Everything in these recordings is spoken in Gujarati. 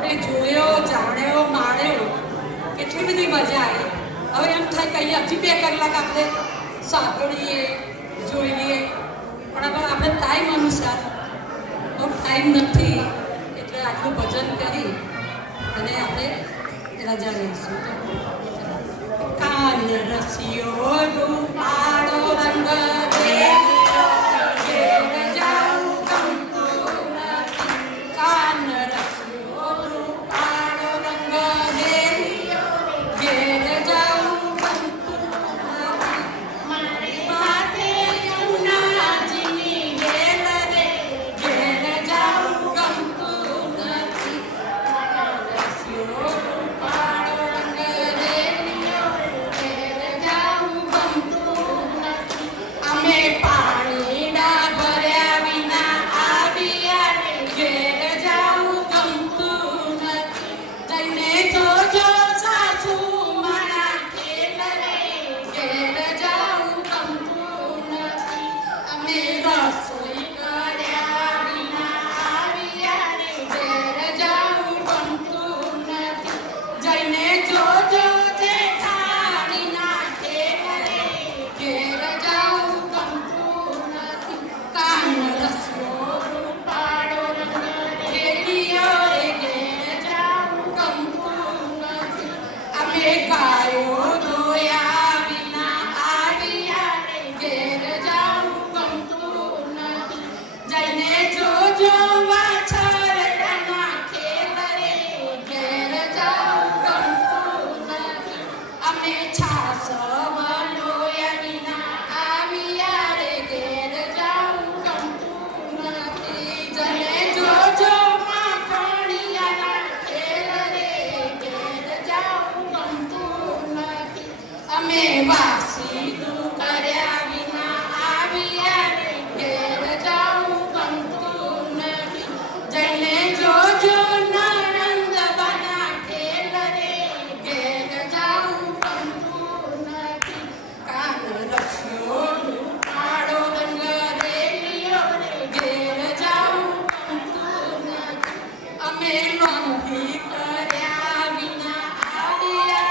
આપણે જોયો, જાણ્યો, માણ્યો, કેટલી બધી મજા આવી. હવે એમ થાય કે હજી 2 કલાક આપણે સાંભળીએ, જોઈએ, પણ હવે આપણે ટાઈમ અનુસાર બહુ ટાઈમ નથી, એટલે આટલું ભજન કરી અને આપણે રજા લઈશું. કાન રસિયો રૂપાળો રંગ દેખ્યો, ઘેર જાઉં ગમતું નથી. કાન રસિયો રૂપાળો રંગ દેખ્યો, ઘેર જાઉં ગમતું નથી. મારી માથે યમુનાજીની વેલ રે, ઘેર જાઉં ગમતું નથી. કાન રસિયો રૂપાળો રંગ દેખ્યો, ઘેર જાઉં ગમતું નથી. અમે પાણીના ભર્યા વિના આવ્યા રે, ઘેર જાઉં ગમતું નથી. જઈને જોજો સાસુ મારા ખેલ રે, ઘેર જાઉં ગમતું નથી. અમે રસોઈ કર્યા વિના આવ્યા રે, ઘેર જાઉં ગમતું નથી. જઈને જોજો જેઠાણીના ખેલ રે, ઘેર જાઉં ગમતું નથી. કાન રસિયો રૂપાળો રંગ દેખ્યો રે, ઘેર જાઉં ગમતું નથી. અમે ગાયો ધોયા વિના આવ્યા રે, ઘેર જાઉં ગમતું નથી. જઈને જોજો વાછરડાના ખેલ રે, ઘેર જાઉં ગમતું નથી. અમે છાસ વલોયા વિના આવ્યા રે, ઘેર જાઉં ગમતું નથી. જઈને જોજો માખણિયાના ખેલ રે, ઘેર જાઉં ગમતું નથી. અમે વાસી કર્યા વિના આવ્યા રે, ઘેર જાઉં ગમતું નથી. જઈને જોજો નણંદબાના ખેલ રે, ઘેર જાઉં ગમતું નથી. કાન રસિયો રૂપાળો રંગ દેખ્યો રે, ઘેર જાઉં ગમતું નથી. અમે નોંધી કર્યા વિના આવ્યા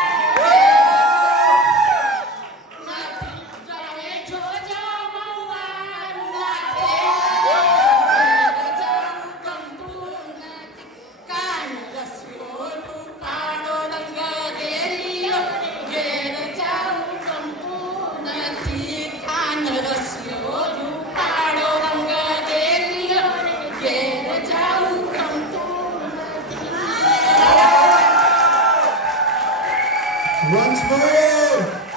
નથી. જઈને જોજો મહુવાના ખેલ રે, ઘેર જાઉં ગમતું નથી. કાન રસિયો રૂપાળો રંગ દેખ્યો રે, ઘેર જાઉં ગમતું નથી. કાન રસિયો રૂપાળો રંગ દેખ્યો રે, ઘેર જાઉં ગમતું નથી. Once more.